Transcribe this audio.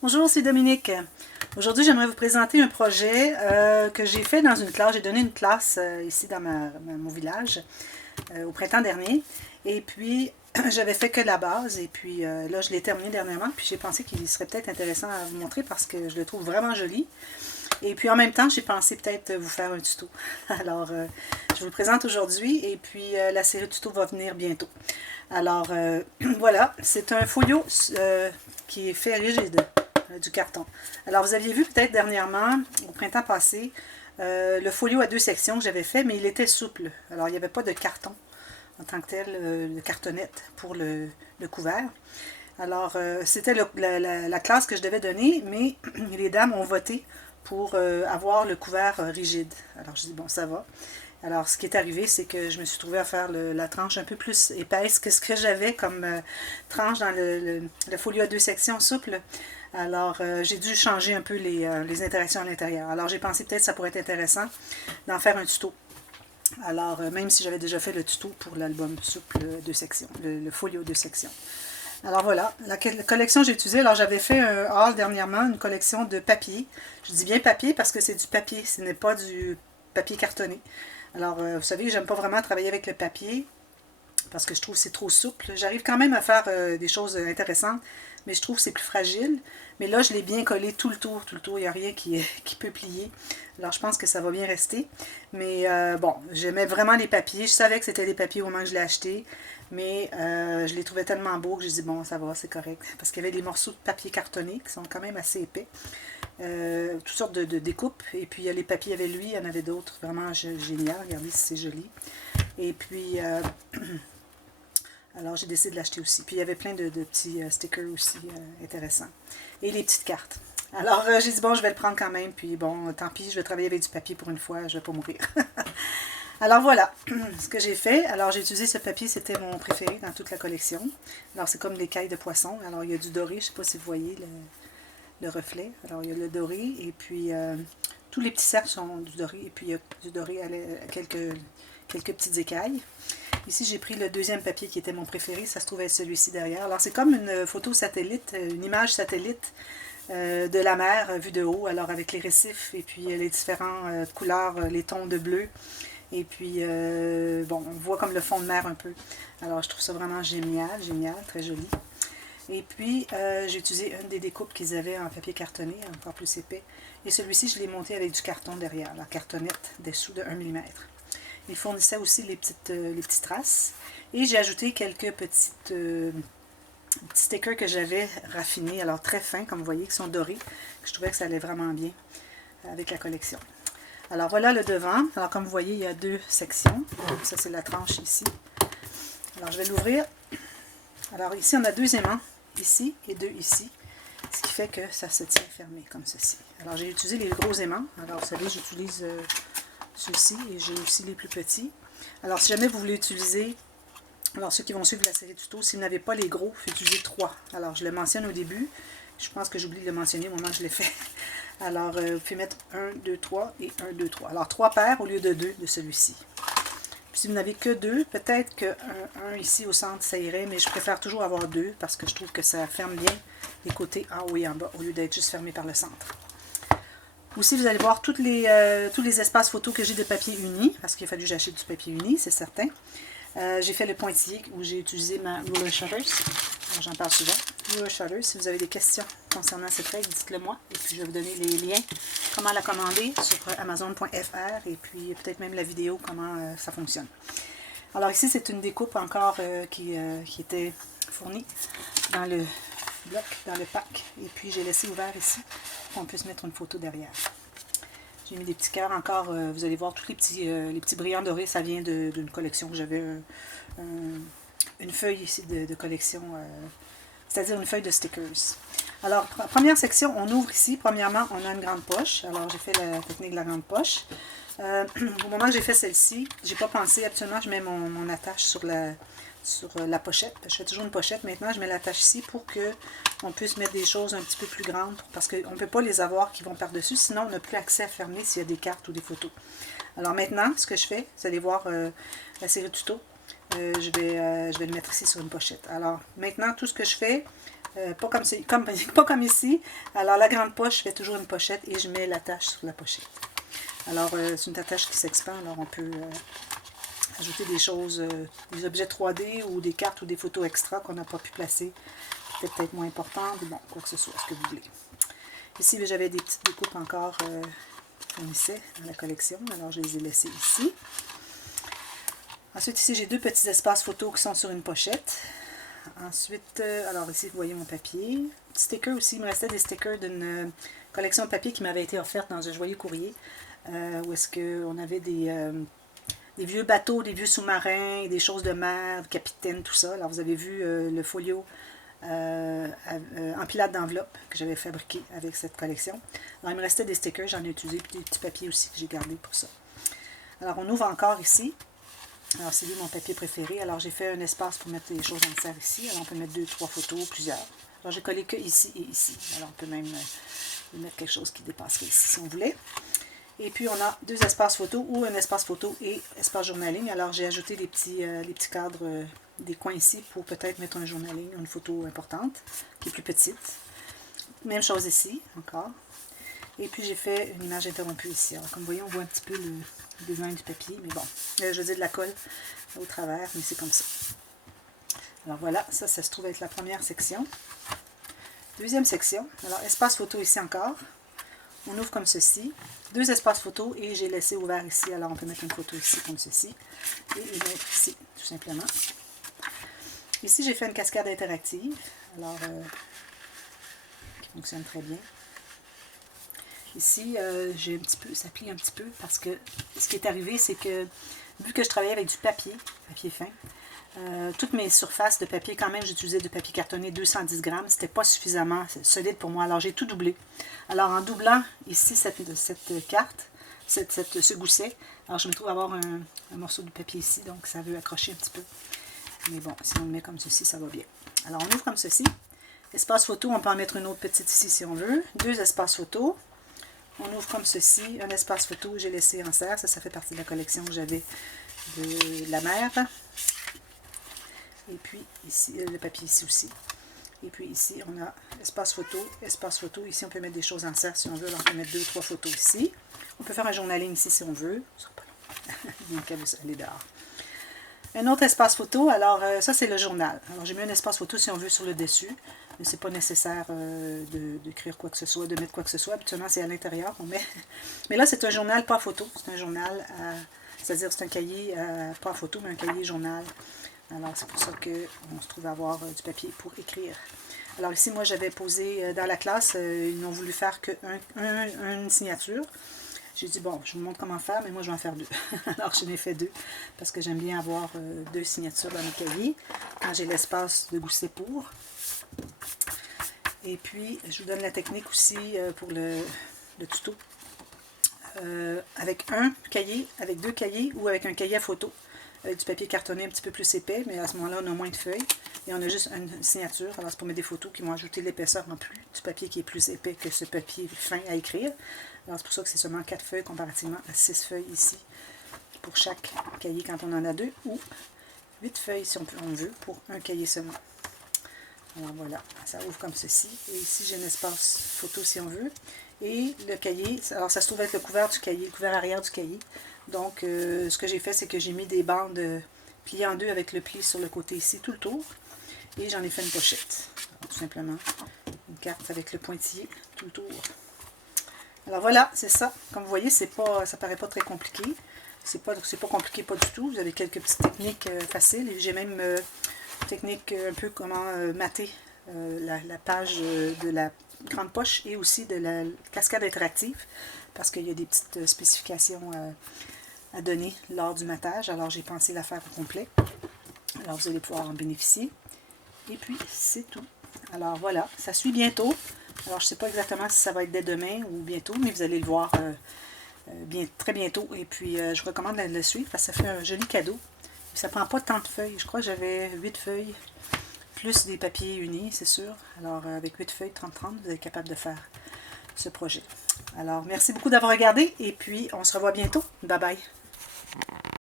Bonjour, c'est Dominique. Aujourd'hui, j'aimerais vous présenter un projet que j'ai fait dans une classe. J'ai donné une classe ici dans mon village au printemps dernier. Et puis, j'avais fait que la base. Et puis là, je l'ai terminé dernièrement. Puis j'ai pensé qu'il serait peut-être intéressant à vous montrer parce que je le trouve vraiment joli. Et puis en même temps, j'ai pensé peut-être vous faire un tuto. Alors, je vous le présente aujourd'hui et puis la série tuto va venir bientôt. Alors, voilà, c'est un folio qui est fait rigide, du carton. Alors, vous aviez vu peut-être dernièrement, au printemps passé, le folio à deux sections que j'avais fait, mais il était souple. Alors, il n'y avait pas de carton en tant que tel, de cartonnette pour le couvert. Alors, c'était la classe que je devais donner, mais les dames ont voté pour avoir le couvert rigide. Alors, je dis, bon, ça va. Alors, ce qui est arrivé, c'est que je me suis trouvée à faire la tranche un peu plus épaisse que ce que j'avais comme tranche dans le folio à deux sections souple. Alors, j'ai dû changer un peu les interactions à l'intérieur. Alors, j'ai pensé peut-être que ça pourrait être intéressant d'en faire un tuto. Alors, même si j'avais déjà fait le tuto pour l'album souple deux sections, le folio deux sections. Alors voilà, la collection que j'ai utilisée, alors j'avais fait un haul dernièrement, une collection de papier. Je dis bien papier parce que c'est du papier, ce n'est pas du papier cartonné. Alors, vous savez, j'aime pas vraiment travailler avec le papier parce que je trouve que c'est trop souple. J'arrive quand même à faire des choses intéressantes, mais je trouve que c'est plus fragile. Mais là, je l'ai bien collé tout le tour, il n'y a rien qui peut plier. Alors, je pense que ça va bien rester. Mais bon, j'aimais vraiment les papiers. Je savais que c'était des papiers au moment que je l'ai acheté, mais je les trouvais tellement beaux que j'ai dit, bon, ça va, c'est correct. Parce qu'il y avait des morceaux de papier cartonné qui sont quand même assez épais. Toutes sortes de découpes. Et puis, les papiers avec lui, il y en avait d'autres vraiment génial. Regardez si c'est joli. Et puis, alors j'ai décidé de l'acheter aussi. Puis, il y avait plein de petits stickers aussi intéressants. Et les petites cartes. Alors, j'ai dit, bon, je vais le prendre quand même. Puis, bon, tant pis, je vais travailler avec du papier pour une fois. Je ne vais pas mourir. Alors voilà ce que j'ai fait. Alors j'ai utilisé ce papier, c'était mon préféré dans toute la collection. Alors c'est comme des cailles de poisson. Alors il y a du doré, je ne sais pas si vous voyez le reflet. Alors il y a le doré et puis tous les petits cercles sont du doré. Et puis il y a du doré à quelques petites écailles. Ici j'ai pris le deuxième papier qui était mon préféré. Ça se trouve être celui-ci derrière. Alors c'est comme une photo satellite, une image satellite de la mer vue de haut. Alors avec les récifs et puis les différentes couleurs, les tons de bleu. Et puis, bon, on voit comme le fond de mer un peu. Alors, je trouve ça vraiment génial, très joli. Et puis, j'ai utilisé une des découpes qu'ils avaient en papier cartonné, encore plus épais. Et celui-ci, je l'ai monté avec du carton derrière, la cartonnette dessous de 1 mm. Il fournissait aussi les petites traces. Et j'ai ajouté quelques petits stickers que j'avais raffinés, alors très fins, comme vous voyez, qui sont dorés. Je trouvais que ça allait vraiment bien avec la collection. Alors voilà le devant. Alors comme vous voyez, il y a deux sections. Ça c'est la tranche ici. Alors je vais l'ouvrir. Alors ici on a deux aimants, ici et deux ici. Ce qui fait que ça se tient fermé comme ceci. Alors j'ai utilisé les gros aimants. Alors vous savez, j'utilise ceux-ci et j'ai aussi les plus petits. Alors si jamais vous voulez utiliser, alors ceux qui vont suivre la série tuto, si vous n'avez pas les gros, il faut utiliser 3. Alors je le mentionne au début. Je pense que j'oublie de le mentionner au moment où je l'ai fait. Alors, vous pouvez mettre 1, 2, 3 et 1, 2, 3. Alors, 3 paires au lieu de 2 de celui-ci. Puis, si vous n'avez que 2, peut-être qu'un ici au centre, ça irait, mais je préfère toujours avoir 2 parce que je trouve que ça ferme bien les côtés en haut et en bas au lieu d'être juste fermé par le centre. Aussi, vous allez voir tous les espaces photos que j'ai de papier uni, parce qu'il a fallu que j'achète du papier uni, c'est certain. J'ai fait le pointillé où j'ai utilisé ma Ruler Shutters. J'en parle souvent. Ruler Shutters, si vous avez des questions concernant cette règle, dites-le moi. Et puis je vais vous donner les liens, comment la commander sur Amazon.fr et puis peut-être même la vidéo, comment ça fonctionne. Alors ici, c'est une découpe encore qui était fournie dans le bloc, dans le pack. Et puis j'ai laissé ouvert ici pour qu'on puisse mettre une photo derrière. J'ai mis des petits cœurs encore, vous allez voir tous les petits brillants dorés, ça vient d'une collection que j'avais, une feuille ici de collection, c'est-à-dire une feuille de stickers. Alors, première section, on ouvre ici, premièrement, on a une grande poche, alors j'ai fait la technique de la grande poche. Au moment que j'ai fait celle-ci, j'ai pas pensé, habituellement je mets mon attache sur la pochette. Je fais toujours une pochette. Maintenant, je mets l'attache ici pour qu'on puisse mettre des choses un petit peu plus grandes. Parce qu'on ne peut pas les avoir qui vont par-dessus. Sinon, on n'a plus accès à fermer s'il y a des cartes ou des photos. Alors maintenant, ce que je fais, vous allez voir la série tuto. Je vais le mettre ici sur une pochette. Alors maintenant, tout ce que je fais, pas comme ici. Alors la grande poche, je fais toujours une pochette et je mets l'attache sur la pochette. Alors c'est une attache qui s'expand, alors on peut ajouter des choses, des objets 3D ou des cartes ou des photos extra qu'on n'a pas pu placer, peut-être moins importantes, bon, quoi que ce soit, ce que vous voulez. Ici, j'avais des petites découpes encore qui fournissaient dans la collection, alors je les ai laissées ici. Ensuite, ici, j'ai deux petits espaces photos qui sont sur une pochette. Ensuite, alors ici, vous voyez mon papier. Petit sticker aussi, il me restait des stickers d'une collection de papier qui m'avait été offerte dans un joyeux courrier, où est-ce qu'on avait des vieux bateaux, des vieux sous-marins, des choses de mer, de capitaine, tout ça. Alors, vous avez vu le folio empilade d'enveloppes que j'avais fabriqué avec cette collection. Alors, il me restait des stickers, j'en ai utilisé, puis des petits papiers aussi que j'ai gardés pour ça. Alors, on ouvre encore ici. Alors, c'est lui mon papier préféré. Alors, j'ai fait un espace pour mettre les choses en serre ici. Alors, on peut mettre 2, 3 photos, plusieurs. Alors, j'ai collé que ici et ici. Alors, on peut même mettre quelque chose qui dépasserait ici si on voulait. Et puis, on a deux espaces photo ou un espace photo et espace journaling. Alors, j'ai ajouté les petits cadres des coins ici pour peut-être mettre un journaling, une photo importante, qui est plus petite. Même chose ici, encore. Et puis, j'ai fait une image interrompue ici. Alors, comme vous voyez, on voit un petit peu le design du papier. Mais bon, je veux dire de la colle au travers, mais c'est comme ça. Alors, voilà, ça se trouve être la première section. Deuxième section. Alors, espace photo ici encore. On ouvre comme ceci. Deux espaces photo et j'ai laissé ouvert ici. Alors, on peut mettre une photo ici comme ceci. Et une autre ici, tout simplement. Ici, j'ai fait une cascade interactive. Alors, qui fonctionne très bien. Ici, j'ai un petit peu, ça plie un petit peu parce que ce qui est arrivé, c'est que vu que je travaillais avec du papier fin, toutes mes surfaces de papier, quand même, j'utilisais du papier cartonné 210 grammes. C'était pas suffisamment solide pour moi. Alors, j'ai tout doublé. Alors, en doublant ici cette carte, ce gousset, alors je me trouve avoir un morceau de papier ici, donc ça veut accrocher un petit peu. Mais bon, si on le met comme ceci, ça va bien. Alors, on ouvre comme ceci. Espace photo, on peut en mettre une autre petite ici si on veut. Deux espaces photo. On ouvre comme ceci. Un espace photo, j'ai laissé en serre. Ça fait partie de la collection que j'avais de la mer. Et puis, ici, le papier ici aussi. Et puis ici, on a espace photo, espace photo. Ici, on peut mettre des choses en serre si on veut. Alors, on peut mettre 2 ou 3 photos ici. On peut faire un journaling ici si on veut. Ce sera pas long. Bien qu'elle aller dehors. Un autre espace photo. Alors, ça, c'est le journal. Alors, j'ai mis un espace photo si on veut sur le dessus. Mais c'est pas nécessaire d'écrire quoi que ce soit, de mettre quoi que ce soit. Habituellement, c'est à l'intérieur qu'on met. Mais là, c'est un journal pas photo. C'est un journal, c'est-à-dire c'est un cahier pas photo, mais un cahier journal. Alors, c'est pour ça qu'on se trouve à avoir du papier pour écrire. Alors ici, moi, j'avais posé dans la classe, ils n'ont voulu faire qu'une signature. J'ai dit, bon, je vous montre comment faire, mais moi, je vais en faire 2. Alors, je n'ai fait 2, parce que j'aime bien avoir 2 signatures dans mes cahiers, quand j'ai l'espace de gousset pour. Et puis, je vous donne la technique aussi pour le tuto. Avec un cahier, avec 2 cahiers, ou avec un cahier à photo. Du papier cartonné un petit peu plus épais, mais à ce moment-là, on a moins de feuilles. Et on a juste une signature. Alors, c'est pour mettre des photos qui vont ajouter l'épaisseur en plus du papier qui est plus épais que ce papier fin à écrire. Alors, c'est pour ça que c'est seulement 4 feuilles comparativement à 6 feuilles ici pour chaque cahier quand on en a 2, ou 8 feuilles si on veut pour un cahier seulement. Alors, voilà, ça ouvre comme ceci. Et ici, j'ai un espace photo si on veut. Et le cahier, alors ça se trouve être le couvert du cahier, le couvert arrière du cahier. Donc, ce que j'ai fait, c'est que j'ai mis des bandes pliées en 2 avec le pli sur le côté ici, tout le tour. Et j'en ai fait une pochette. Alors, tout simplement, une carte avec le pointillé, tout le tour. Alors voilà, c'est ça. Comme vous voyez, ça paraît pas très compliqué. C'est pas compliqué, pas du tout. Vous avez quelques petites techniques faciles. J'ai même une technique un peu comment mater la page de la grande poche et aussi de la cascade interactive. Parce qu'il y a des petites spécifications à donner lors du matage. Alors, j'ai pensé la faire au complet. Alors, vous allez pouvoir en bénéficier. Et puis, c'est tout. Alors, voilà, ça suit bientôt. Alors, je ne sais pas exactement si ça va être dès demain ou bientôt, mais vous allez le voir très bientôt. Et puis, je vous recommande de le suivre parce que ça fait un joli cadeau. Ça ne prend pas tant de feuilles. Je crois que j'avais 8 feuilles, plus des papiers unis, c'est sûr. Alors, avec 8 feuilles, 30-30, vous êtes capable de faire ce projet. Alors, merci beaucoup d'avoir regardé et puis on se revoit bientôt. Bye bye!